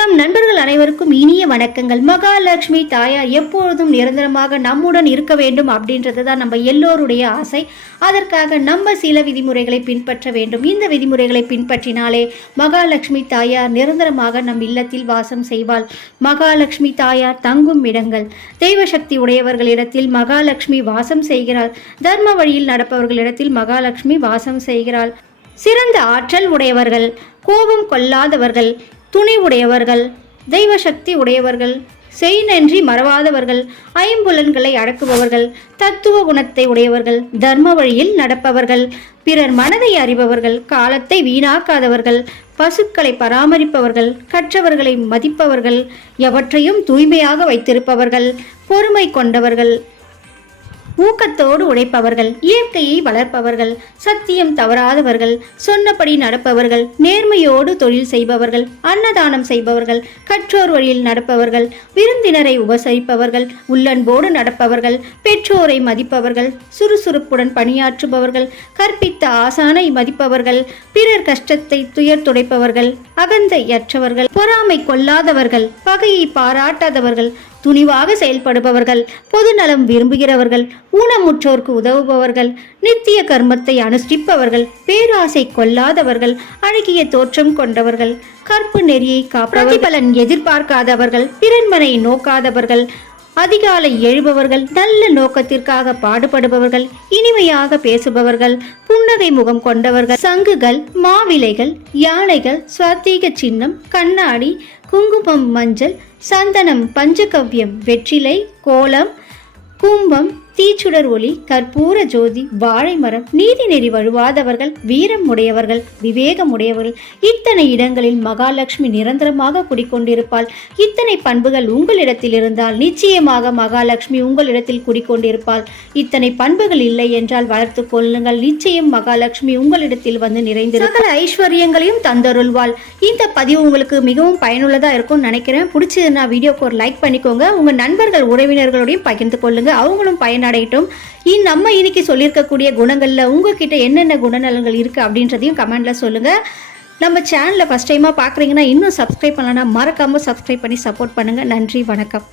நம் நண்பர்கள் அனைவருக்கும் இனிய வணக்கங்கள். மகாலட்சுமி தாயார் எப்பொழுதும் நிரந்தரமாக நம்முடன் இருக்க வேண்டும் அப்படின்றது தான் நம்ம எல்லோருடைய ஆசை. அதற்காக நம்ம சில விதிமுறைகளை பின்பற்ற வேண்டும். இந்த விதிமுறைகளை பின்பற்றினாலே மகாலட்சுமி தாயார் நிரந்தரமாக நம் இல்லத்தில் வாசம் செய்வாள். மகாலட்சுமி தாயார் தங்கும் இடங்கள். தெய்வ சக்தி உடையவர்களிடத்தில் மகாலட்சுமி வாசம் செய்கிறாள். தர்ம வழியில் நடப்பவர்களிடத்தில் மகாலட்சுமி வாசம் செய்கிறாள். சிறந்த ஆற்றல் உடையவர்கள். கோபம் கொள்ளாதவர்கள். துணி உடையவர்கள் தெய்வ சக்தி உடையவர்கள் செய் நன்றி மறவாதவர்கள் ஐம்புலன்களை அடக்குபவர்கள் தத்துவ குணத்தை உடையவர்கள் தர்ம வழியில் நடப்பவர்கள் பிறர் மனதை அறிபவர்கள் காலத்தை வீணாக்காதவர்கள் பசுக்களை பராமரிப்பவர்கள் கற்றவர்களை மதிப்பவர்கள் எவற்றையும் தூய்மையாக வைத்திருப்பவர்கள் பொறுமை கொண்டவர்கள் ஊக்கத்தோடு உழைப்பவர்கள் இயற்கையை வளர்ப்பவர்கள் சத்தியம் தவறாதவர்கள் சொன்னபடி நடப்பவர்கள் நேர்மையோடு தொழில் செய்பவர்கள் அன்னதானம் செய்பவர்கள் கற்றோர் வழியில் நடப்பவர்கள் விருந்தினரை உபசரிப்பவர்கள் உள்ளன்போடு நடப்பவர்கள் பெற்றோரை மதிப்பவர்கள் சுறுசுறுப்புடன் பணியாற்றுபவர்கள் கற்பித்த ஆசானை மதிப்பவர்கள் பிறர் கஷ்டத்தை துயர் துடைப்பவர்கள் அகந்தையற்றவர்கள் பொறாமை கொள்ளாதவர்கள் பகையை பாராட்டாதவர்கள் துணிவாக செயல்படுபவர்கள் பொதுநலம் விரும்புகிறவர்கள் ஊனமுற்றோர்க்கு உதவுபவர்கள் நித்திய கர்மத்தை அனுஷ்டிப்பவர்கள் பேராசை கொள்ளாதவர்கள் அழகிய தோற்றம் கொண்டவர்கள் கற்பு நெறியை காப்பவர்கள் பலன் எதிர்பார்க்காதவர்கள் பிறன்மனை நோக்காதவர்கள் அதிகாலை எழுபவர்கள் நல்ல நோக்கத்திற்காக பாடுபடுபவர்கள் இனிமையாக பேசுபவர்கள் புன்னகை முகம் கொண்டவர்கள் சங்குகள் மாவிலைகள் யானைகள் சுவாத்தீக சின்னம் கண்ணாடி குங்குமம் மஞ்சள் சந்தனம் பஞ்சகவ்யம் வெற்றிலை கோலம் கும்பம் தீச்சுடர் ஒளி கற்பூர ஜோதி வாழை மரம் நீதி நெறி வழுவாதவர்கள் வீரம் உடையவர்கள் விவேகம் உடையவர்கள் இத்தனை இடங்களில் மகாலட்சுமி நிரந்தரமாக குடிக்கொண்டிருப்பாள். இத்தனை பண்புகள் உங்களிடத்தில் இருந்தால் நிச்சயமாக மகாலட்சுமி உங்களிடத்தில் குடிக்கொண்டிருப்பாள். இத்தனை பண்புகள் இல்லை என்றால் வளர்த்து கொள்ளுங்கள். நிச்சயம் மகாலட்சுமி உங்களிடத்தில் வந்து நிறைந்து சகல ஐஸ்வர்யங்களையும் தந்தருள்வாள். இந்த பதிவு உங்களுக்கு மிகவும் பயனுள்ளதா இருக்கும்னு நினைக்கிறேன். பிடிச்சதுன்னா வீடியோக்கு ஒரு லைக் பண்ணிக்கோங்க. உங்க நண்பர்கள் உறவினர்களோடையும் பகிர்ந்து கொள்ளுங்க. அவங்களும் பயன் பயனடையட்டும். நம்ம இன்னைக்கு சொல்லியிருக்கக்கூடிய குணங்கள்ல உங்ககிட்ட என்னென்ன குணநலங்கள் இருக்கு அப்படின்றதையும் கமெண்ட்ல சொல்லுங்க. நம்ம சேனலில் ஃபஸ்ட் டைமாக பார்க்குறீங்கன்னா இன்னும் சப்ஸ்கிரைப் பண்ணலன்னா மறக்காமல் சப்ஸ்கிரைப் பண்ணி சப்போர்ட் பண்ணுங்கள் நன்றி வணக்கம்.